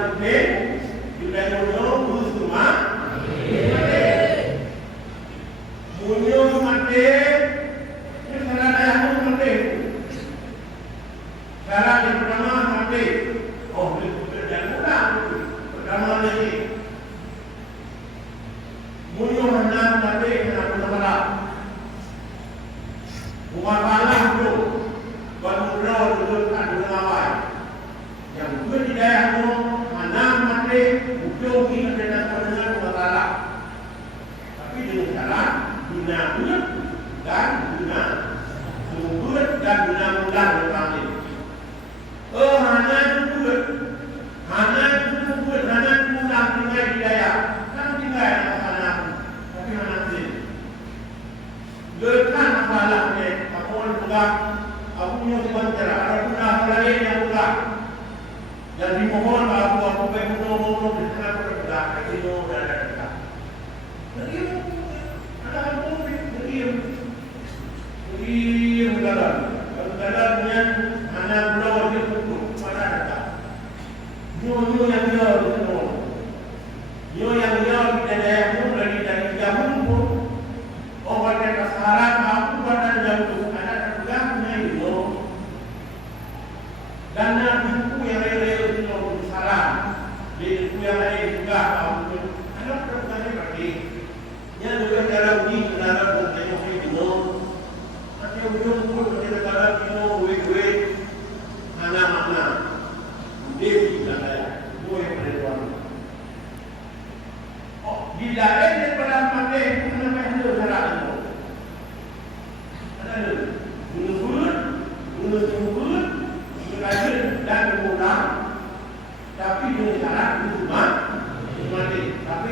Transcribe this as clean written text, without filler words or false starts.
mungkin juga munyo kusuma munyo mati ini salah ayahmu mati salah yang pertama mati dan ulang pertama lagi munyo hendak mati hendak menolak rumah palang tu bermula duduk adu ngawai yang dua di daerahmu mana mati ujung ini dengan rumah palang tapi dengan cara guna bulat dan guna bulat dan guna mudah orang ini hanya bulat hanya bulat hanya mudah tinggal di daerah kan tinggal di sana tapi hanya sini lekan masalah ni aku pegang aku punya sebentar ada guna lain yang pegang dan dimohon aku pengen di sana aku pegang itu dan ada jadi ada aku beri dalam dalamnya anak pulau dia pun pada ada nyo yang dia itu nyo yang dia tidak pun dari jamun pun orang kata saran aku pada jamun ada juga punya itu dan buku yang real itu saran buku yang lain juga aku ada perkara berarti yang juga cara uji kenapa bukan itu nanti ujung pun kita kalau itu we mana mana dia juga saya gue perempuan di daerah yang pernah pakai pun namanya itu cara itu ada bunuh dan mengulang tapi dengan cara cuma mati tapi